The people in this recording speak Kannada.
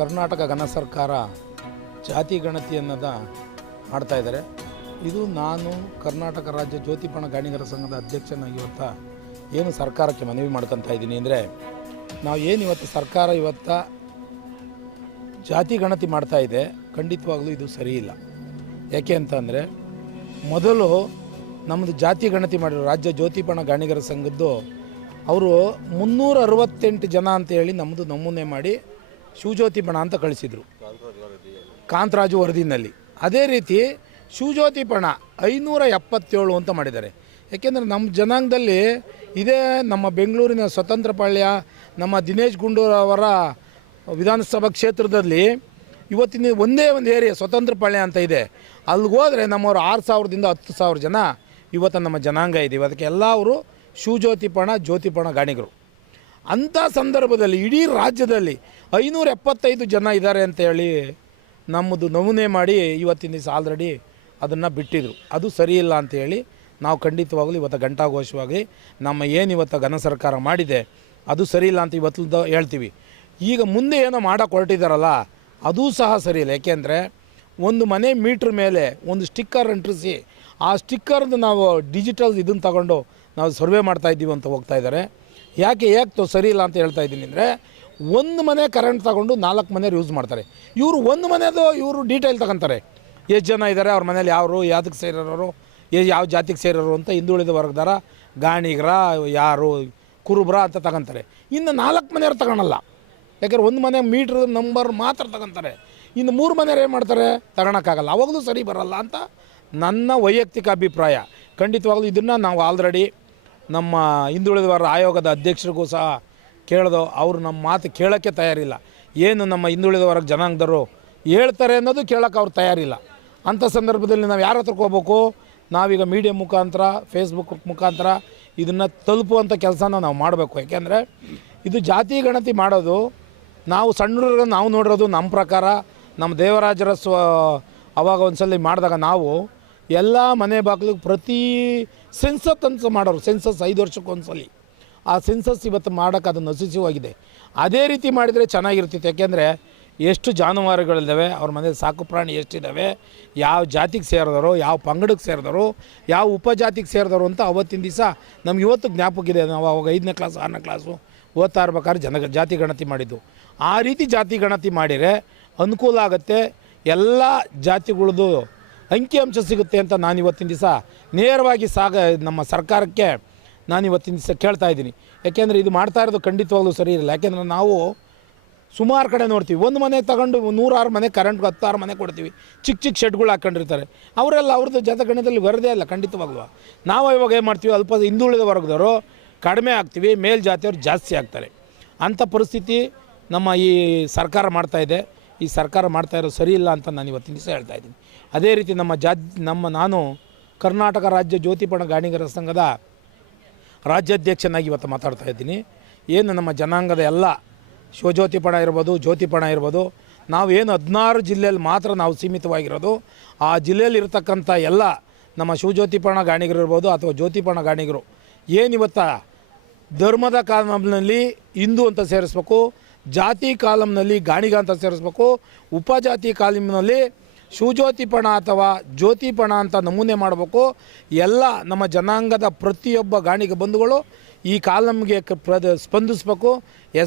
ಕರ್ನಾಟಕ ಘನ ಸರ್ಕಾರ ಜಾತಿ ಗಣತಿ ಅನ್ನೋದ ಮಾಡ್ತಾ ಇದ್ದಾರೆ. ಇದು ನಾನು ಕರ್ನಾಟಕ ರಾಜ್ಯ ಜ್ಯೋತಿಪಣ ಗಾಣಿಗರ ಸಂಘದ ಅಧ್ಯಕ್ಷನಾಗಿ ಇವತ್ತ ಏನು ಸರ್ಕಾರಕ್ಕೆ ಮನವಿ ಮಾಡ್ಕೊತಾ ಇದ್ದೀನಿ ಅಂದರೆ, ನಾವು ಏನು ಇವತ್ತು ಸರ್ಕಾರ ಇವತ್ತ ಜಾತಿ ಗಣತಿ ಮಾಡ್ತಾ ಇದೆ, ಖಂಡಿತವಾಗಲೂ ಇದು ಸರಿಯಿಲ್ಲ ಯಾಕೆ ಅಂತಂದರೆ ಮೊದಲು ನಮ್ಮದು ಜಾತಿ ಗಣತಿ ಮಾಡಿರೋ ರಾಜ್ಯ ಜ್ಯೋತಿಪಣ ಗಾಣಿಗರ ಸಂಘದ್ದು, ಅವರು ಮುನ್ನೂರ ಅರವತ್ತೆಂಟು ಜನ ಅಂತ ಹೇಳಿ ನಮ್ಮದು ನಮೂನೆ ಮಾಡಿ ಶಿವಜ್ಯೋತಿ ಬಣ ಅಂತ ಕಳಿಸಿದರು. ಕಾಂತರಾಜು ವರದಿನಲ್ಲಿ. ಅದೇ ರೀತಿ ಶಿವಜ್ಯೋತಿ ಬಣ ಐನೂರ ಎಪ್ಪತ್ತೇಳು ಅಂತ ಮಾಡಿದ್ದಾರೆ. ಯಾಕೆಂದರೆ ನಮ್ಮ ಜನಾಂಗದಲ್ಲಿ ಇದೇ ನಮ್ಮ ಬೆಂಗಳೂರಿನ ಸ್ವತಂತ್ರ ಪಾಳ್ಯ ನಮ್ಮ ದಿನೇಶ್ ಗುಂಡೂರು ಅವರ ವಿಧಾನಸಭಾ ಕ್ಷೇತ್ರದಲ್ಲಿ ಇವತ್ತಿನ ಒಂದೇ ಒಂದು ಏರಿಯಾ ಸ್ವತಂತ್ರ ಪಾಳ್ಯ ಅಂತ ಇದೆ. ಅಲ್ಲಿಗೆ ಹೋದರೆ ನಮ್ಮವರು ಆರು ಸಾವಿರದಿಂದ ಹತ್ತು ಸಾವಿರ ಜನ ಇವತ್ತು ನಮ್ಮ ಜನಾಂಗ ಇದೆ. ಅದಕ್ಕೆ ಎಲ್ಲ ಅವರು ಜ್ಯೋತಿ ಜ್ಯೋತಿಪಣ ಗಾಣಿಗರು. ಅಂಥ ಸಂದರ್ಭದಲ್ಲಿ, ಇಡೀ ರಾಜ್ಯದಲ್ಲಿ ಐನೂರ ಎಪ್ಪತ್ತೈದು ಜನ ಇದ್ದಾರೆ ಅಂತ ಹೇಳಿ ನಮ್ಮದು ನಮೂನೆ ಮಾಡಿ ಇವತ್ತಿನ ದಿವಸ ಆಲ್ರೆಡಿ ಅದನ್ನು ಬಿಟ್ಟಿದ್ರು. ಅದು ಸರಿ ಇಲ್ಲ ಅಂತ ಹೇಳಿ ನಾವು ಖಂಡಿತವಾಗಲೂ ಇವತ್ತು ಘಂಟಾಘೋಷವಾಗಿ ನಮ್ಮ ಏನು ಇವತ್ತು ಘನ ಸರ್ಕಾರ ಮಾಡಿದೆ, ಅದು ಸರಿ ಇಲ್ಲ ಅಂತ ಇವತ್ತು ಹೇಳ್ತೀವಿ. ಈಗ ಮುಂದೆ ಏನೋ ಮಾಡೋಕ್ಕೆ ಹೊರಟಿದ್ದಾರಲ್ಲ ಅದೂ ಸಹ ಸರಿ ಯಾಕೆಂದರೆ ಒಂದು ಮನೆ ಮೀಟ್ರ್ ಮೇಲೆ ಒಂದು ಸ್ಟಿಕ್ಕರ್ ಅಂಟಿಸಿ ಆ ಸ್ಟಿಕ್ಕರ್ದು ನಾವು ಡಿಜಿಟಲ್ ಇದನ್ನು ತಗೊಂಡು ನಾವು ಸರ್ವೆ ಮಾಡ್ತಾಯಿದ್ದೀವಿ ಅಂತ ಹೋಗ್ತಾ ಇದ್ದಾರೆ. ಯಾಕೆ ಯಾಕೆ ಸರಿ ಇಲ್ಲ ಅಂತ ಹೇಳ್ತಾ ಇದ್ದೀನಿ ಅಂದರೆ ಒಂದು ಮನೆ ಕರೆಂಟ್ ತಗೊಂಡು ನಾಲ್ಕು ಮನೆಯವ್ರು ಯೂಸ್ ಮಾಡ್ತಾರೆ. ಇವರು ಒಂದು ಮನೆದು ಇವರು ಡೀಟೇಲ್ ತಗೊತಾರೆ. ಎಷ್ಟು ಜನ ಇದ್ದಾರೆ ಅವ್ರ ಮನೇಲಿ ಯಾರು ಯಾವುದಕ್ಕೆ ಸೇರೋರು ಯಾವ ಜಾತಿಗೆ ಸೇರೋರು ಅಂತ ಹಿಂದುಳಿದ ವರ್ಗದಾರ ಗಾಣಿಗರ, ಯಾರು, ಕುರುಬ್ರ ಅಂತ ತಗೊತಾರೆ. ಇನ್ನು ನಾಲ್ಕು ಮನೆಯವ್ರು ತಗೊಳಲ್ಲ. ಯಾಕಂದ್ರೆ ಒಂದು ಮನೆ ಮೀಟ್ರ್ ನಂಬರ್ ಮಾತ್ರ ತಗೊತಾರೆ. ಇನ್ನು ಮೂರು ಮನೆಯವ್ರು ಏನು ಮಾಡ್ತಾರೆ? ತಗೊಳಕ್ಕಾಗಲ್ಲ. ಅವಾಗಲೂ ಸರಿ ಬರಲ್ಲ ಅಂತ ನನ್ನ ವೈಯಕ್ತಿಕ ಅಭಿಪ್ರಾಯ. ಖಂಡಿತವಾಗಲೂ ಇದನ್ನು ನಾವು ಆಲ್ರೆಡಿ ನಮ್ಮ ಹಿಂದುಳಿದ ವರ್ಗ ಆಯೋಗದ ಅಧ್ಯಕ್ಷರಿಗೂ ಸಹ ಕೇಳಿದೋ, ಅವರು ನಮ್ಮ ಮಾತು ಕೇಳೋಕ್ಕೆ ತಯಾರಿಲ್ಲ. ಏನು ನಮ್ಮ ಹಿಂದುಳಿದ ವರ್ಗ ಜನಾಂಗದವರು ಹೇಳ್ತಾರೆ ಅನ್ನೋದು ಕೇಳೋಕ್ಕೆ ಅವ್ರು ತಯಾರಿಲ್ಲ. ಅಂಥ ಸಂದರ್ಭದಲ್ಲಿ ನಾವು ಯಾರ ಹತ್ರಕ್ಕೆ ಹೋಗ್ಬೇಕು? ನಾವೀಗ ಮೀಡಿಯಾ ಮುಖಾಂತರ ಫೇಸ್ಬುಕ್ ಮುಖಾಂತರ ಇದನ್ನು ತಲುಪುವಂಥ ಕೆಲಸನ ನಾವು ಮಾಡಬೇಕು. ಯಾಕೆಂದರೆ ಇದು ಜಾತಿ ಗಣತಿ ಮಾಡೋದು, ನಾವು ಸಣ್ಣ ನಾವು ನೋಡಿರೋದು ನಮ್ಮ ಪ್ರಕಾರ. ನಮ್ಮ ದೇವರಾಜರ ಸ್ವ ಅವಾಗ ಒಂದ್ಸಲಿ ಮಾಡಿದಾಗ ನಾವು ಎಲ್ಲ ಮನೆ ಬಾಗಿಲಿಗೆ ಪ್ರತಿ ಸೆನ್ಸಸ್ ಅಂತ ಮಾಡೋರು ಸೆನ್ಸಸ್ ಐದು ವರ್ಷಕ್ಕೊಂದ್ಸಲಿ ಆ ಸೆನ್ಸಸ್ ಇವತ್ತು ಮಾಡೋಕ್ಕೆ ಅದು ನಶಿಸವಾಗಿದೆ ಅದೇ ರೀತಿ ಮಾಡಿದರೆ ಚೆನ್ನಾಗಿರ್ತಿತ್ತು. ಯಾಕೆಂದರೆ ಎಷ್ಟು ಜಾನುವಾರುಗಳಿದ್ದಾವೆ, ಅವ್ರ ಮನೇಲಿ ಸಾಕು ಪ್ರಾಣಿ ಎಷ್ಟಿದ್ದಾವೆ, ಯಾವ ಜಾತಿಗೆ ಸೇರಿದವರು, ಯಾವ ಪಂಗಡಕ್ಕೆ ಸೇರಿದವರು, ಯಾವ ಉಪಜಾತಿಗೆ ಸೇರಿದವರು ಅಂತ ಅವತ್ತಿನ ದಿವಸ ನಮ್ಗೆ ಇವತ್ತು ಜ್ಞಾಪಕಿದೆ ನಾವು ಅವಾಗ ಐದನೇ ಕ್ಲಾಸ್ ಆರನೇ ಕ್ಲಾಸು ಓದ್ತಾ ಇರ್ಬೇಕಾದ್ರೆ ಜನ, ಜಾತಿ ಗಣತಿ ಮಾಡಿದ್ದು. ಆ ರೀತಿ ಜಾತಿ ಗಣತಿ ಮಾಡಿದರೆ ಅನುಕೂಲ ಆಗುತ್ತೆ. ಎಲ್ಲ ಜಾತಿಗಳದ್ದು ಅಂಕಿಅಂಶ ಸಿಗುತ್ತೆ ಅಂತ ನಾನು ಇವತ್ತಿನ ದಿವಸ ನೇರವಾಗಿ ಸಾಗ ನಮ್ಮ ಸರ್ಕಾರಕ್ಕೆ ನಾನು ಇವತ್ತಿನ ದಿವಸ ಕೇಳ್ತಾ ಇದ್ದೀನಿ. ಯಾಕೆಂದರೆ ಇದು ಮಾಡ್ತಾ ಇರೋದು ಖಂಡಿತವಾಗ್ಲೂ ಸರಿ ಇರಲ್ಲ. ಯಾಕೆಂದರೆ ನಾವು ಸುಮಾರು ಕಡೆ ನೋಡ್ತೀವಿ. ಒಂದು ಮನೆ ತಗೊಂಡು ನೂರಾರು ಮನೆ ಕರೆಂಟ್ ಹತ್ತಾರು ಮನೆ ಕೊಡ್ತೀವಿ. ಚಿಕ್ಕ ಚಿಕ್ಕ ಶೆಡ್ಗಳು ಹಾಕೊಂಡಿರ್ತಾರೆ. ಅವರೆಲ್ಲ ಅವ್ರದ್ದು ಜತಗಣದಲ್ಲಿ ಬರದೇ ಇಲ್ಲ ಖಂಡಿತವಾಗ್ಲೂ. ನಾವು ಇವಾಗ ಏನು ಮಾಡ್ತೀವಿ? ಅಲ್ಪ ಹಿಂದುಳಿದ ವರ್ಗದವರು ಕಡಿಮೆ ಆಗ್ತೀವಿ. ಮೇಲ್ಜಾತಿಯವರು ಜಾಸ್ತಿ ಆಗ್ತಾರೆ. ಅಂಥ ಪರಿಸ್ಥಿತಿ ನಮ್ಮ ಈ ಸರ್ಕಾರ ಮಾಡ್ತಾ ಇದೆ. ಈ ಸರ್ಕಾರ ಮಾಡ್ತಾ ಇರೋದು ಸರಿ ಇಲ್ಲ ಅಂತ ನಾನು ಇವತ್ತಿನ ದಿವಸ ಹೇಳ್ತಾ ಇದ್ದೀನಿ. ಅದೇ ರೀತಿ ನಮ್ಮ ಜಾ ನಮ್ಮ ನಾನು ಕರ್ನಾಟಕ ರಾಜ್ಯ ಜ್ಯೋತಿಪಣ ಗಾಣಿಗರ ಸಂಘದ ರಾಜ್ಯಾಧ್ಯಕ್ಷನಾಗಿ ಇವತ್ತು ಮಾತಾಡ್ತಾ ಇದ್ದೀನಿ. ಏನು ನಮ್ಮ ಜನಾಂಗದ ಎಲ್ಲ ಶಿವಜ್ಯೋತಿಪಣ ಇರ್ಬೋದು ಜ್ಯೋತಿಪಣ ಇರ್ಬೋದು, ನಾವು ಏನು ಹದಿನಾರು ಜಿಲ್ಲೆಯಲ್ಲಿ ಮಾತ್ರ ನಾವು ಸೀಮಿತವಾಗಿರೋದು, ಆ ಜಿಲ್ಲೆಯಲ್ಲಿ ಇರತಕ್ಕಂಥ ಎಲ್ಲ ನಮ್ಮ ಶಿವಜ್ಯೋತಿಪಣ ಗಾಣಿಗರು ಇರ್ಬೋದು ಅಥವಾ ಜ್ಯೋತಿಪಣ ಗಾಣಿಗರು ಏನಿವತ್ತ ಧರ್ಮದ ಕಾಲಂನಲ್ಲಿ ಹಿಂದೂ ಅಂತ ಸೇರಿಸ್ಬೇಕು, ಜಾತಿ ಕಾಲಂನಲ್ಲಿ ಗಾಣಿಗ ಅಂತ ಸೇರಿಸ್ಬೇಕು, ಉಪಜಾತಿ ಕಾಲಂನಲ್ಲಿ ಶಿವಜ್ಯೋತಿಪಣ ಅಥವಾ ಜ್ಯೋತಿಪಣ ಅಂತ ನಮೂನೆ ಮಾಡಬೇಕು. ಎಲ್ಲ ನಮ್ಮ ಜನಾಂಗದ ಪ್ರತಿಯೊಬ್ಬ ಗಾಣಿಗ ಬಂಧುಗಳು ಈ ಕಾಲಮ್ಗೆ ಸ್ಪಂದಿಸಬೇಕು. ಹೆಸರು